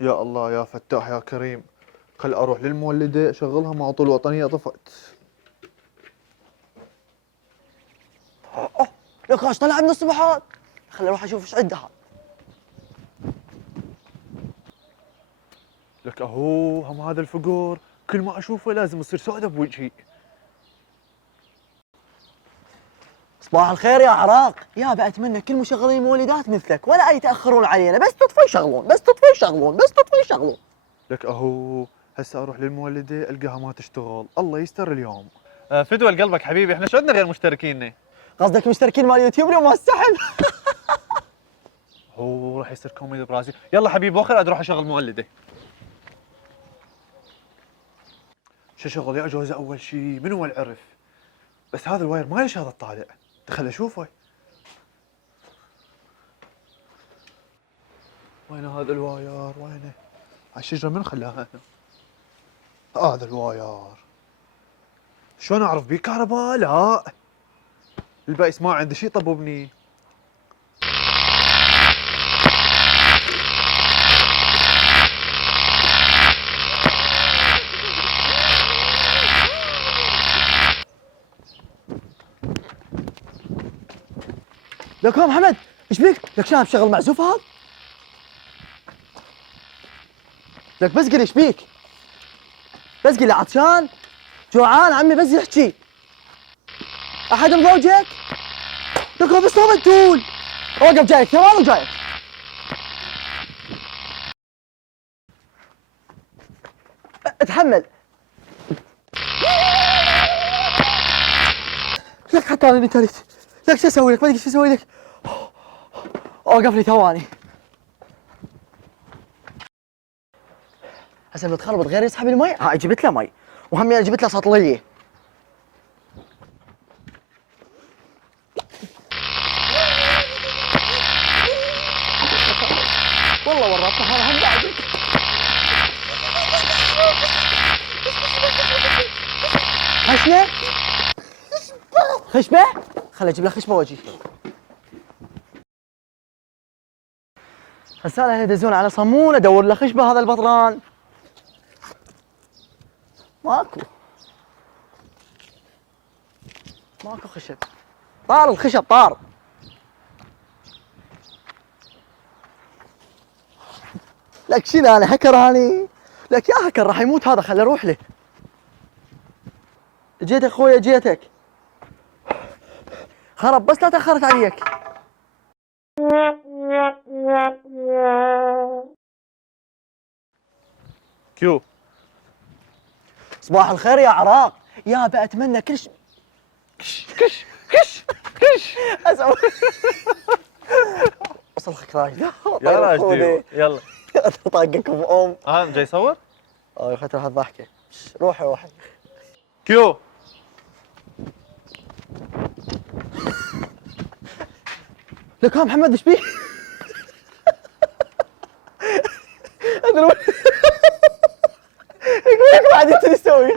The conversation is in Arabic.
يا الله يا فتاح يا كريم، خل اروح للمولده اشغلها مع طول وطنيه طفت. نقاش طلع من الصبحات. خليني اروح اشوف ايش عندها. لك اهو هم هذا الفقور كل ما اشوفه لازم يصير سودة بوجهي. صباح الخير يا عراق، يا اتمنى كل مشغلين المولدات مثلك ولا يتاخرون علينا، بس تطفي يشغلون، بس تطفي يشغلون، بس تطفي يشغلون. لك اهو هسه اروح للمولده القاها ما تشتغل، الله يستر اليوم. فدوى لقلبك حبيبي، احنا شو عندنا غير مشتركين؟ قصدك مشتركين مال يوتيوب اليوم مال السحب؟ هو راح يصير كوميدي براسي. يلا حبيبي وخر اروح اشغل مولده. شو شغل يا جوزة اول شيء من هو العرف؟ بس هذا الواير ما ليش هذا الطالع، دخل اشوفه. وين هذا الواير وينه؟ على الشجرة من خلاها؟ هذا الواير شلون اعرف بيه كهرباء؟ لا البايس ما عنده شيء طببني. لك يا محمد ايش بيك؟ لك شايف شغل معزوف هذا؟ لك بس قل ايش بيك؟ بس قل عطشان؟ جوعان عمي بس يحكي. احد مزوجك؟ لك هو بس هو بتول. اوقف جايك تمام وجايك. اتحمل. لك حتى انا تالت. لك شو اسوي لك؟ ما ادري شو اسوي لك. اوقف لي ثواني. هسه بتخربط غير يسحب المي، ها جبت له مي وهم جبت له سطليه. والله ورطنا هذا هم بعدك. خشنه؟ خشبه؟ خلي اجيب له خشبه واجي. هسه انا يدزون على صمون ادور له خشبه هذا البطران. ماكو خشب. طار الخشب طار. لك شنو انا هكر هاني؟ لك يا هكر راح يموت هذا، خلي اروح له. جيتك اخويا جيتك. خرب بس لا تاخرت عليك. كيو صباح الخير يا عراق، يا اتمنى كل شيء. كش اسوي. وصلك راجل يا راجدي يلا. طاقكم جاي يصور؟ يا اخي راح الضحكه. روحي روحي. كيو لك يا محمد ايش بيه؟ ادري وينك بعد انت تسوي؟